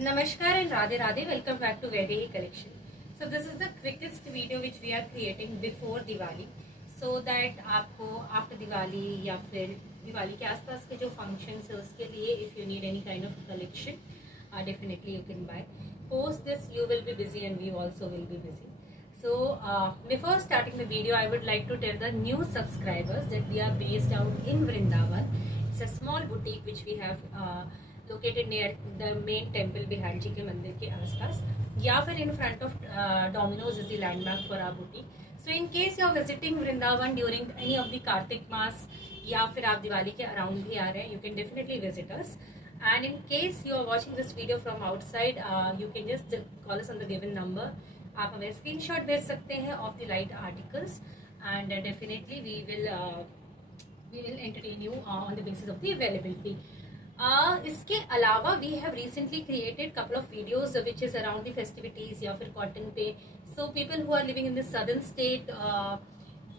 Namaskar and Radhe Radhe. Welcome back to Vaidehi Collection. So this is the quickest video which we are creating before Diwali, so that आपको after Diwali या फिर दिवाली के आसपास के जो functions है उसके लिए if you need any kind of collection, definitely you can buy. Post this you will be busy and we also will be busy. So before starting the video, I would like to tell the new subscribers that we are based out in Vrindavan. It's a small boutique which we have located near the main temple Bihar जी के मंदिर के आसपास, या फिर in front of Domino's is the landmark for our boutique. So in case you are visiting Vrindavan during any of the Kartik Mass या फिर आप दिवाली के around भी आ रहे हैं, you can definitely visit us. And in case you are watching this video from outside, you can just call us on the given number. आप हमें screenshot भेज सकते हैं of the light articles, and definitely we will entertain you on the basis of the availability. इसके अलावा we have recently created couple of videos which is around the festivities या फिर cotton पे. So people who are living in the southern state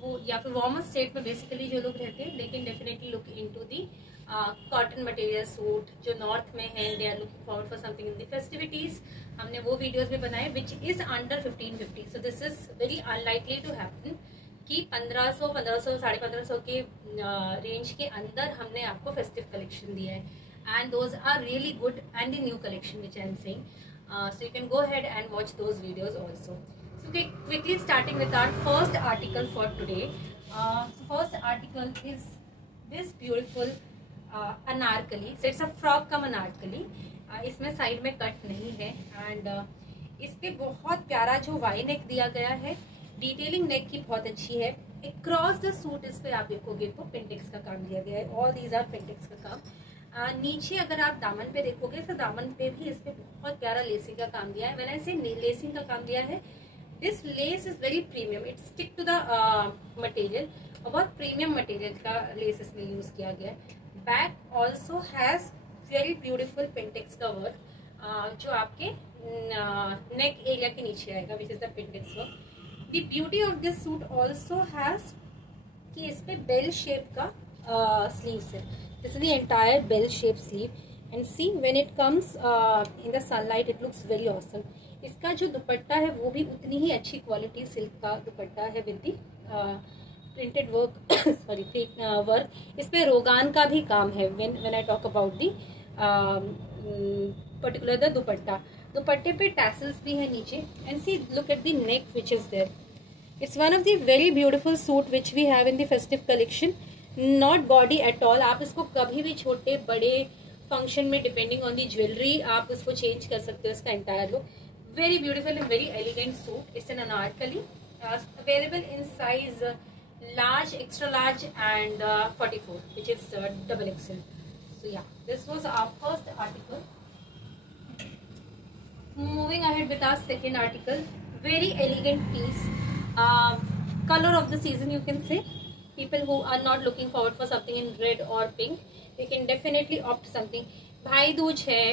वो या फिर warmer state में basically जो लोग रहते हैं, they can definitely look into the cotton material suit. जो नॉर्थ में है, they are looking forward for something in the festivities. हमने वो वीडियोज भी बनाए which is under 1550. So this is very unlikely to happen कि 1500, 1500 के रेंज के अंदर हमने आपको फेस्टिव कलेक्शन दिया है. And those are really good, and the new collection which I am saying, so you can go ahead and watch those videos also. So quickly starting with our first article for today. So first article is this beautiful anarkali. So it's a frock kam anarkali. इसमें side में cut नहीं है, and इस पे बहुत प्यारा जो Y नेक दिया गया है. डिटेलिंग नेक की बहुत अच्छी है. अक्रॉस द सूट इस पे आप देखोगे तो पेंटेक्स का काम दिया गया है. ऑल दीज आर पेंटेक्स का काम. नीचे अगर आप दामन पे देखोगे तो दामन पे भी इस पे बहुत प्यारा लेसिंग का काम दिया है. व्हेन आई से लेसिंग का काम दिया है, this lace is very premium. It stick to the material. बहुत प्रीमियम मटेरियल का लेस इसमें यूज किया गया है. Back also has very beautiful pentex का वर्क, जो आपके नेक एरिया के नीचे आएगा, which is the pentex work. The beauty of this suit also has कि इस पे बेल शेप का sleeves है. This is the entire bell shaped sleeve, and see when it comes in the sunlight it looks very awesome. इसका जो दुपट्टा है वो भी उतनी ही अच्छी क्वालिटी सिल्क का दुपट्टा है with the printed work sorry work. इसमें रोगान का भी काम है. when I talk about the particular the दुपट्टे पे टैसल्स भी है नीचे. and see look at the neck which is there. It's one of the very beautiful suit which we have in the festive collection. Not body at all. आप इसको कभी भी छोटे बड़े फंक्शन में डिपेंडिंग ऑन दी ज्वेलरी आप उसको change कर सकते हो. इसका entire look very beautiful and very elegant suit. It's an Anarkali. Available in size large, extra large and 44 which is double XL. So yeah this was our first article. Moving ahead with our second article. Very elegant piece. Colour of the season you can say. People who are not looking forward for something in red or pink, they can definitely opt something. भाई दूज है,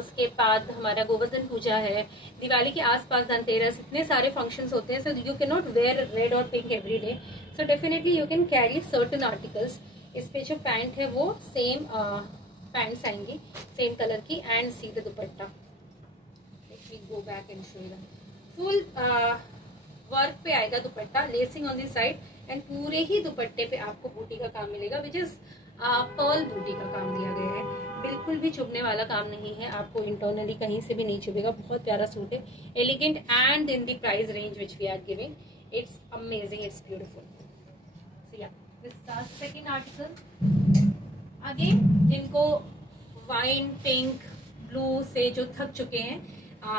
उसके बाद हमारा गोवर्धन पूजा है, दिवाली के आसपास धनतेरस, इतने सारे फंक्शंस होते हैं. So you can not wear red और pink every day. So definitely you can carry certain articles. इस पे जो पैंट है वो सेम पैंट्स आएंगी सेम कलर की. And see the dupatta. Let me go back and show you. Full work पे आएगा dupatta, lacing on the side, and पूरे ही दुपट्टे पे आपको बूटी का काम मिलेगा विच इज पर्ल बूटी का काम दिया गया है. बिल्कुल भी चुभने वाला काम नहीं है. आपको इंटरनली कहीं से भी नहीं चुभेगा. बहुत प्यारा सूट है, elegant and in the price range which we are giving. It's amazing, it's beautiful. So yeah this is second article. Again जिनको वाइन, पिंक, ब्लू से जो थक चुके हैं,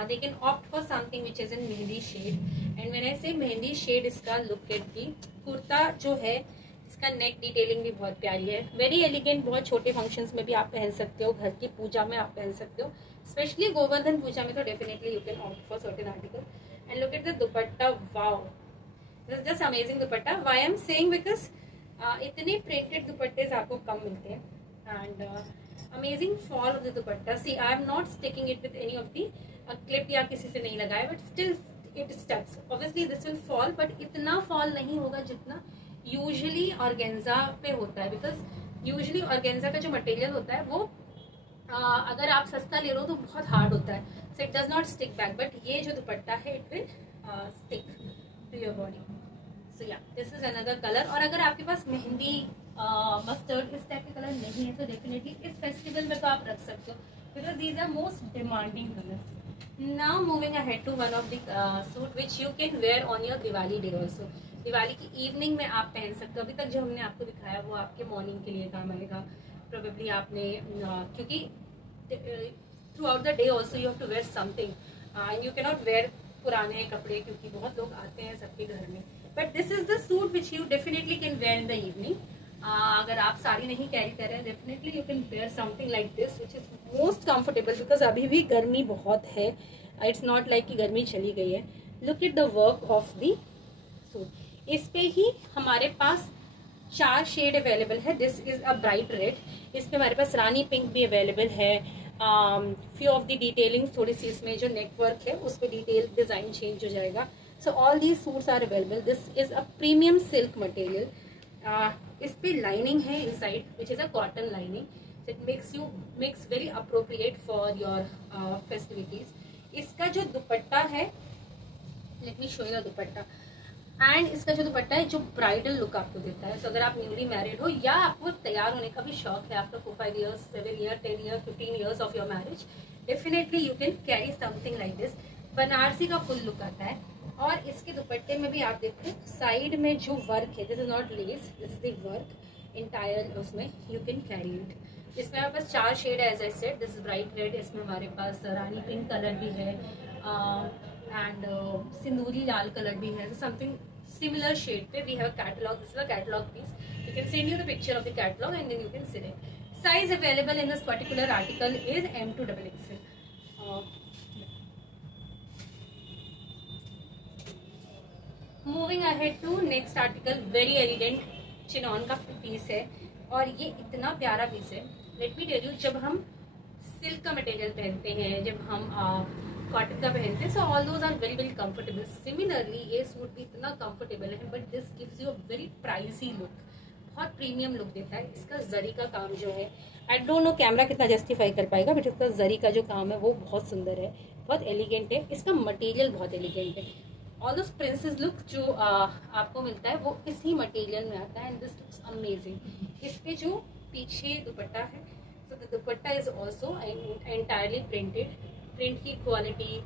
they can opt for something which is in mehndi shade. and when I say mehndi shade, इसका look at the kurta जो है, इसका नेक डिटेलिंग भी बहुत प्यारी है. Very elegant. बहुत छोटे फंक्शंस में भी आप पहन सकते हो, घर की पूजा में आप पहन सकते हो, स्पेशली गोवर्धन पूजा में तो definitely you can opt for certain article. And look at the dupatta. Wow, this is just amazing dupatta. Why I am saying because इतने प्रिंटेड दुपट्टे आपको कम मिलते हैं. And amazing fall of the dupatta. See I am not sticking it with any of the clip या किसी से नहीं लगाया, but still it steps. Obviously this will fall, but इतना फॉल नहीं होगा जितना यूजुअली ऑर्गेन्जा पे होता है. बिकॉज यूजुअली ऑर्गेन्जा का जो मटेरियल होता है वो अगर आप सस्ता ले लो तो बहुत हार्ड होता है, so it does not stick back, but ये जो दुपट्टा है it will stick to your body. So yeah this is another colour. और अगर आपके पास मेहंदी मस्टर्ड इस टाइप के कलर नहीं है तो डेफिनेटली इस फेस्टिवल में तो आप रख सकते हो, because these are most demanding colour. Now moving ahead to one of the suit which you can wear on your Diwali day also. Diwali की इवनिंग में आप पहन सकते हो। अभी तक जो हमने आपको दिखाया वो आपके मॉर्निंग के लिए काम आएगा। प्रोबेबली आपने क्योंकि throughout the day also you have to wear something and you cannot wear पुराने कपड़े, क्योंकि बहुत लोग आते हैं सबके घर में। But this is the suit which you definitely can wear in the evening. अगर आप साड़ी नहीं कैरी कर रहे हैं definitely you can wear something like this which is most comfortable, because अभी भी गर्मी बहुत है। इट्स नॉट लाइक कि गर्मी चली गई है। Look at the work of the suit. इस पे ही हमारे पास 4 शेड अवेलेबल है। This is a bright red. इस पे हमारे पास रानी पिंक भी अवेलेबल है। फ्यू ऑफ द डिटेलिंग थोड़ी सी इसमें जो नेक वर्क है उस पर डिटेल डिजाइन चेंज हो जाएगा। So all these suits are available. This is a premium silk material. इस पे लाइनिंग है inside which is a cotton lining. It makes very appropriate for your festivities. इसका जो दुपट्टा है, let me show you the dupatta. And इसका जो दुपट्टा है जो ब्राइडल लुक आपको देता है। तो अगर आप न्यूली मैरिड हो या आपको तैयार होने का भी शौक है after 4-5 years, 7 years, 10 years, 15 years of your marriage, definitely you can carry something like this. Banarasi का फुल लुक आता है। और इसके दुपट्टे में भी आप देखो साइड में जो वर्क है, this is not lace, this is the work entire, उसमें यू कैन कैरी इट। इसमें हमारे पास 4 शेड है as I said. This is bright red, इसमें हमारे पास रानी पिंक कलर भी है एंड सिंदूरी लाल कलर भी है। समथिंग similar shade पे we have a catalog. This is a catalog piece. You can send you the picture of the catalog and then you can see it. Size available in this particular article is M to XXL. Moving ahead to next article, very elegant chinon का piece है और ये इतना प्यारा piece है। Let me tell you, जब हम silk का मटेरियल पहनते हैं, जब हम कॉटन का पहनते हैं, so all those are very very comfortable. Similarly ये सूट भी इतना कंफर्टेबल है, but this gives you a very pricey look, बहुत प्रीमियम लुक देता है। इसका जरी का काम जो है, आई डोंट नो कैमरा कितना जस्टिफाई कर पाएगा, बट इसका जरी का जो काम है वो बहुत सुंदर है, बहुत एलिगेंट है। इसका मटेरियल बहुत एलिगेंट है। ऑल दोस प्रिंसेस लुक जो आपको मिलता है वो इसी मटेरियल में आता है एंड दिस लुक्स अमेजिंग। इस पे जो पीछे दुपट्टा है, so the dupatta is also entirely printed. Print की क्वालिटी,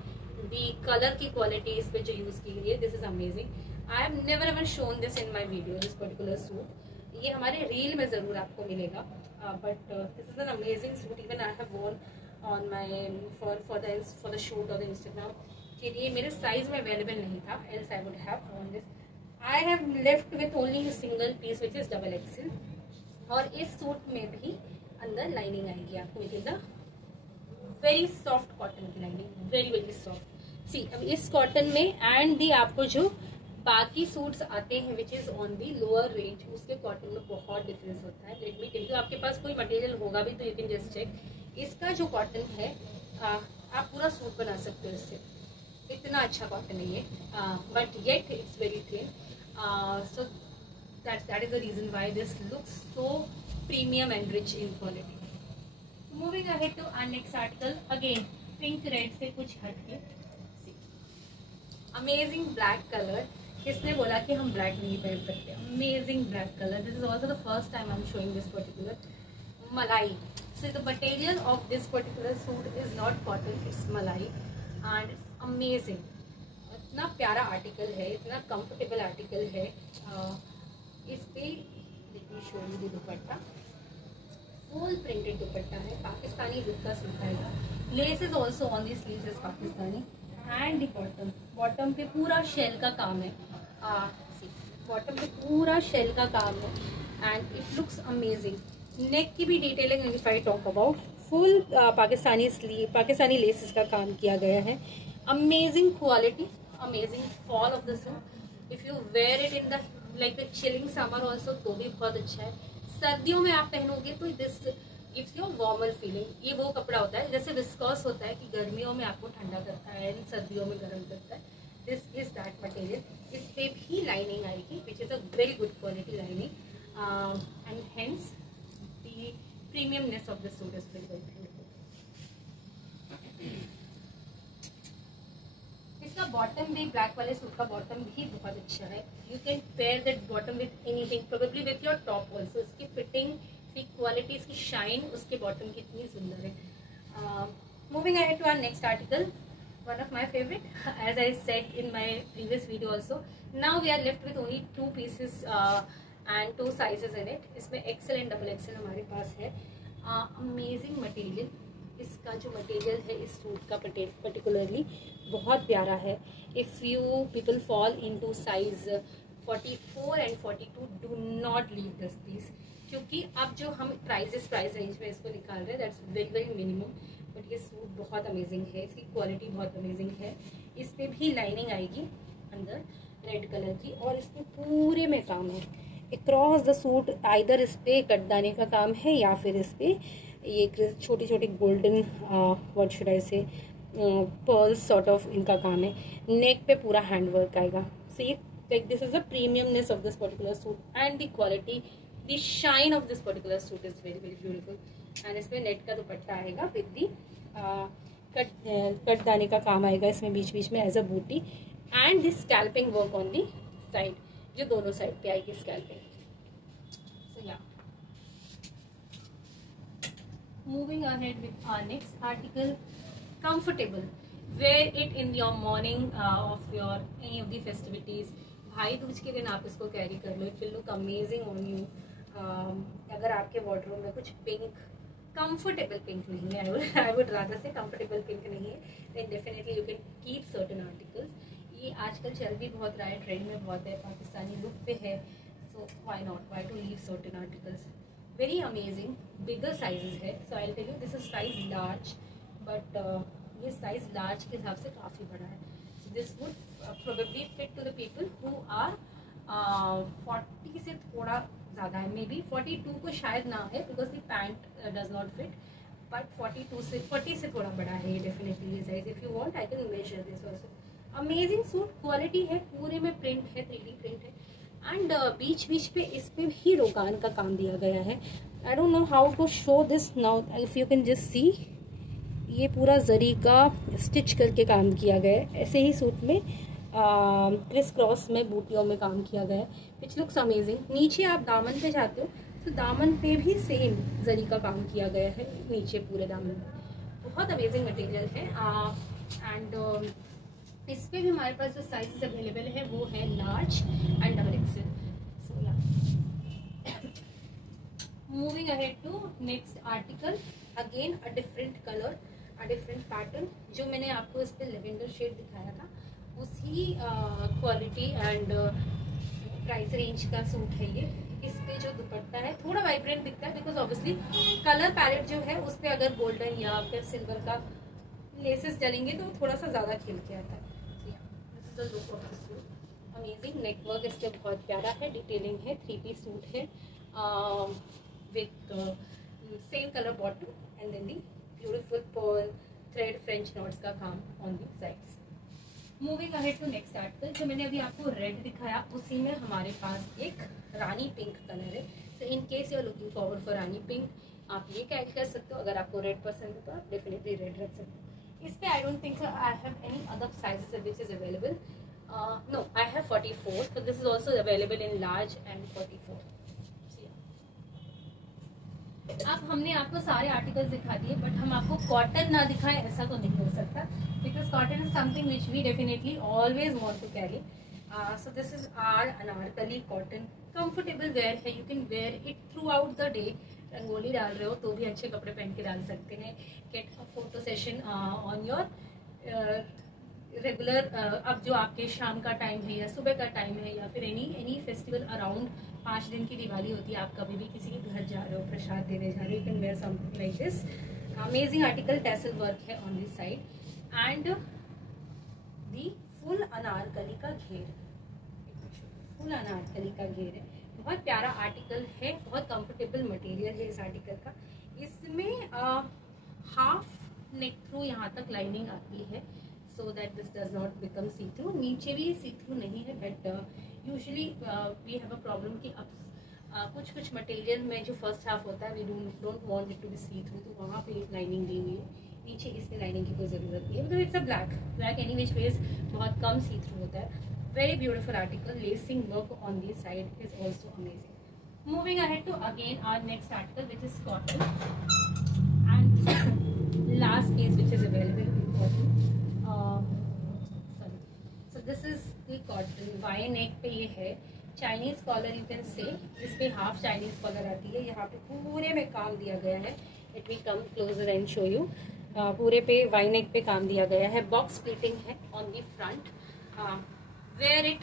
दी कलर की क्वालिटी इस पे जो यूज की गई है, this is amazing. I have never ever shown this in my video, this particular suit. ये हमारे रील में जरूर आपको मिलेगा, but this is an amazing suit. Even I have Warne on my for the shoot और Instagram के लिए। मेरे साइज में अवेलेबल नहीं था, else I would have worn this. I have left with only single piece which is XXL। और इस suit में भी अंदर लाइनिंग आएगी आपको। It is a very soft cotton की लाइनिंग, वेरी वेरी सॉफ्ट। सी अब इस कॉटन में एंड भी आपको जो बाकी सूट्स आते हैं which is on the lower range, उसके कॉटन में बहुत डिफरेंस होता है। लेट मी टेल यू, आपके पास कोई मटेरियल होगा भी तो यू कैन जस्ट चेक। इसका जो कॉटन है आप पूरा सूट बना सकते हो इससे, इतना अच्छा कॉटन है ये, but yet it's very thin. So that is the reason why this looks so premium and rich in quality. Moving ahead to our next article, again pink red से कुछ हटके, अमेजिंग ब्लैक कलर। किसने बोला कि हम black नहीं पहन सकते? Amazing black colour. This is also the first time I am showing this particular malai. So the material of this particular suit is not cotton, it's malai and it's amazing. इतना प्यारा article है, इतना कंफर्टेबल आर्टिकल है। इस पे late me show you the dupatta, full printed दुपट्टा है, Pakistani look का suit आएगा। Less is also on the sleeves is Pakistani and the bottom पे पूरा शेल का काम है। बॉटम पे पूरा शेल का काम है and it looks amazing. Neck की भी detailing if I talk about, full Pakistani sleeve, Pakistani laces का काम किया गया है। Amazing quality, amazing fall of the suit. If you wear it in the like the chilling summer also तो भी बहुत अच्छा है। सर्दियों में आप पहनोगे तो this gives you warmer feeling. ये वो कपड़ा होता है जैसे विस्कॉस होता है कि गर्मियों में आपको ठंडा करता है एंड सर्दियों में गर्म करता है, दिस इज दैट मटेरियल। इस पे भी लाइनिंग आएगी which is a very good quality lining and hence the premiumness of the suit is very very. इसका बॉटम भी, ब्लैक वाले सूट का बॉटम भी बहुत अच्छा है। You can pair that bottom with anything, probably with your top also. इसकी fitting, इसकी क्वालिटी, इसकी शाइन उसके बॉटम की इतनी सुंदर है। Moving ahead to our next article, one of my favourite, as I said in my previous video also. Now we are left with only 2 pieces and 2 sizes in it. इसमें XL and double XL हमारे पास है। Amazing material, इसका जो material है इस suit का particularly बहुत प्यारा है। If you people fall into size 44 and 42, do not leave this please, क्योंकि अब जो हम प्राइस रेंज में इसको निकाल रहे हैं that's very very minimum, but ये सूट बहुत अमेजिंग है, इसकी क्वालिटी बहुत अमेजिंग है। इस पर भी लाइनिंग आएगी अंदर रेड कलर की, और इसमें पूरे में काम है अक्रॉस द सूट। आइदर इस पे कटदाने का काम है या फिर इस पे ये छोटी छोटी गोल्डन व्हाट शुड आई से पर्ल सॉर्ट ऑफ इनका काम है। नेक पे पूरा हैंडवर्क आएगा। सो ये like this is the premiumness of this particular suit and the quality, the shine of this particular suit is very very beautiful. And इसमें net का दुपट्टा आएगा विद दी कटदाने का काम आएगा इसमें बीच बीच में एज अ बूटी, and this scalping work on the side, जो दोनों साइड पे आएगी स्कैल्पिंग। सो या moving ahead with our next article, comfortable, wear it in your morning of your any of the festivities। भाई दूज के दिन आप इसको कैरी कर लो, it will look amazing on you. अगर आपके वार्डरोब में कुछ पिंक, कंफर्टेबल पिंक नहीं है, I would rather say comfortable pink नहीं है, then definitely you can keep certain articles. ये आजकल चल भी बहुत रहा है, ट्रेंड में बहुत है, पाकिस्तानी लुक पे है, so why not, why to leave certain articles. Very amazing, bigger sizes है। So I tell you this is size large, but ये साइज लार्ज के हिसाब से काफ़ी बड़ा है। So this would probably fit to the people who are 40 से थोड़ा ज़्यादा है, मे बी 42 को शायद ना है because the pant does not fit, but 40 से थोड़ा बड़ा है ये डेफिनेटली ये size. If you want I can measure this also. Amazing suit, quality है, पूरे में प्रिंट है, 3D प्रिंट है, एंड बीच बीच पे इस पे भी रोगान का काम दिया गया है। I don't know how to show this now, if you can just see, ये पूरा जरी का स्टिच करके काम किया गया है। ऐसे ही सूट में क्रिस क्रॉस में बूटियों में काम किया गया है, विच लुक्स अमेजिंग। नीचे आप दामन पे जाते हो तो दामन पे भी सेम जरी का काम किया गया है, नीचे पूरे दामन में। बहुत अमेजिंग मटेरियल है। एंड इस पे भी हमारे पास जो साइजेस अवेलेबल है वो है large and double XL. So yeah moving ahead to next article, again a different colour, a different pattern. जो मैंने आपको इस पे लेवेंडर शेड दिखाया था उसी क्वालिटी एंड प्राइस रेंज का सूट है ये। इस पे जो दुपट्टा है थोड़ा वाइब्रेंट दिखता है बिकॉज ऑब्वियसली कलर पैलेट जो है उस पर अगर गोल्डन या फिर सिल्वर का लेसेस डलेंगे तो थोड़ा सा ज़्यादा खिल के आता है। This is the look of this suit, amazing. Neckwork इसके बहुत प्यारा है, डिटेलिंग है, 3 पीस सूट है with same colour bottom and then the beautiful pearl thread French knots का काम on the sides. Moving ahead to next article, जो मैंने अभी आपको रेड दिखाया उसी में हमारे पास एक रानी पिंक कलर है। So in case you are looking forward for rani pink, आप ये कैरी कर सकते हो। अगर आपको रेड पसंद है तो आप डेफिनेटली रेड रख सकते हो। इस पे I don't think I have any other sizes which is available. No, I have 44, so this is also available in large and 44. अब हमने आपको सारे आर्टिकल्स दिखा दिए, बट हम आपको कॉटन ना दिखाएं ऐसा तो नहीं हो सकता, because cotton is something which we definitely always want to carry. So this is our Anarkali cotton, comfortable wear है, you can wear it throughout the day. Rangoli डाल रहे हो तो भी अच्छे कपड़े पहन के डाल सकते हैं। Get a photo session on your regular, अब जो आपके शाम का टाइम है या सुबह का टाइम है या फिर एनी फेस्टिवल अराउंड 5 दिन की दिवाली होती है, आप कभी भी किसी के घर जा रहे हो, प्रसाद देने जा रहे हो, you can wear something like this. Amazing article, tassel work है on this side and the full Anarkali का घेर, फुल अनारकली का घेर है। बहुत प्यारा आर्टिकल है, बहुत कंफर्टेबल मटेरियल है इस आर्टिकल का। इसमें हाफ नेक थ्रू यहाँ तक लाइनिंग आती है, so that this does not become see through. नीचे भी सी थ्रू नहीं है, but usually we have a problem कि अब कुछ मटेरियल में जो फर्स्ट हाफ होता है we don't want it to be see through, तो वहाँ पे एक लाइनिंग दी हुई है। पीछे इसमें लाइनिंग की कोई ज़रूरत नहीं है, because it's a black any which ways बहुत कम सी थ्रू होता है. Very beautiful article. Lacing work on the side is also amazing. Moving ahead to again our next article which is cotton, and last piece which is available in cotton. So this is the cotton. Y neck पे ये है, Chinese collar you can से. इस पे half Chinese collar आती है. यहाँ पे पूरे में काम दिया गया है. It will come closer and show you. पूरे पे वाई नेक पे काम दिया गया है. बॉक्स स्प्लिटिंग है on the front. Wear it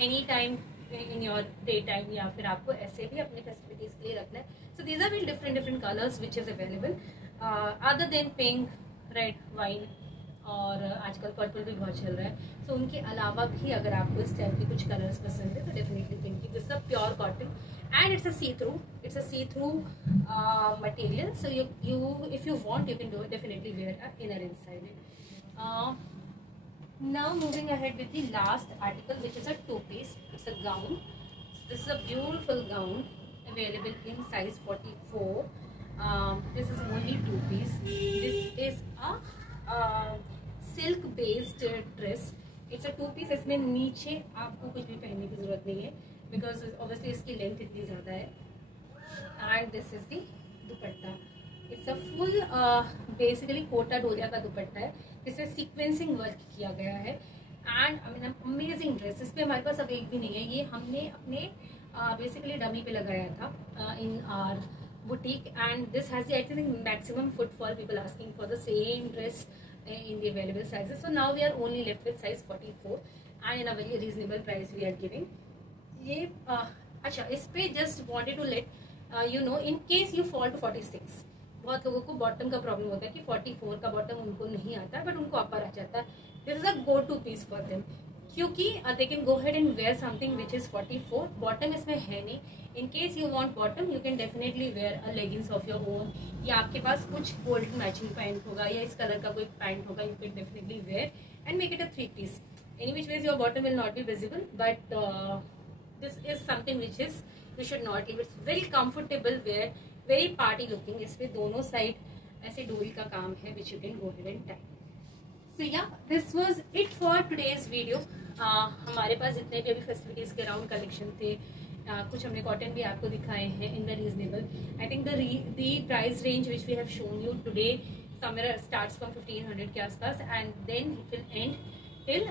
any time in your day time, या फिर आपको ऐसे भी अपने फेस्टिविटीज के लिए रखना है. So these are will different colours which is available other than pink, red, wine और आजकल पर्पल भी बहुत चल रहा है. सो उनके अलावा भी अगर आपको इस टाइप के कुछ कलर्स पसंद है तो definitely pink. This is pure cotton and it's a see-through material, so you if you want you can definitely wear a inner inside it. Now moving ahead with the last article, which is a two-piece. It's a gown. So this is a beautiful gown available in size 44. This is only two-piece. This is a silk based dress. It's a two-piece. इसमें नीचे आपको कुछ भी पहनने की जरूरत नहीं है, because obviously इसकी लेंथ इतनी ज़्यादा है. And this is the dupatta. It's a full basically Kota Doria का दुपट्टा है, जिसमें सीक्वेंसिंग वर्क किया गया है. And I mean amazing dress. इस पे हमारे पास अब एक भी नहीं है. ये हमने अपने बेसिकली डमी पे लगाया था इन are boutique. And this has I think maximum footfall, people asking for the same dress in the available sizes. So now we are only left with size 44 and in a very reasonable price we are giving. ये अच्छा, इस पे just wanted to let you know in case you fall to 46. बहुत लोगों को bottom का problem होता है कि 44 का बॉटम उनको नहीं आता है, बट उनको अपर आ जाता है. This is a go to piece for them, क्योंकि they can go head and wear something which is 44. Bottom इसमें है नहीं. In case you want bottom you can definitely wear a leggings of your own, या आपके पास कुछ gold matching pant होगा या इस कलर का कोई पैंट होगा, you can definitely wear and make it a three piece. Any which ways your bottom will not be visible, but this is something which is you should not leave. It's very comfortable wear, very party looking. इस पे दोनों side ऐसे डोरी का काम है which you can go ahead and tie. So yeah, this was it for today's video. हमारे पास जितने भी अभी फेस्टिविटीज के अराउंड कलेक्शन थे, कुछ हमने कॉटन भी आपको दिखाए हैं in the reasonable. I think the price range which we have shown you today somewhere starts from 1500 के आसपास and then it will end till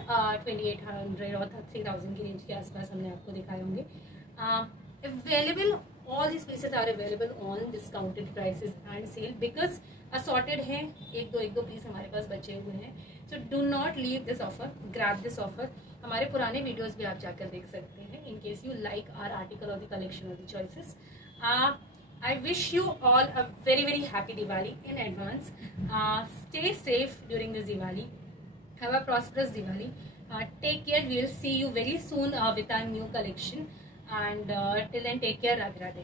2800 और 3000 की रेंज के आसपास हमने आपको दिखाए होंगे. Available all these pieces are available on discounted prices and sale because assorted है. एक दो पीस हमारे पास बचे हुए हैं. So do not leave this offer, grab this offer. हमारे पुराने वीडियोस भी आप जाकर देख सकते हैं in case you like our article or the collection or the choices. I wish you all a very very happy Diwali in advance. Stay safe during this Diwali. Have a prosperous Diwali. Take care. We will see you very soon with our new collection. And till then, take care. Radhe Radhe.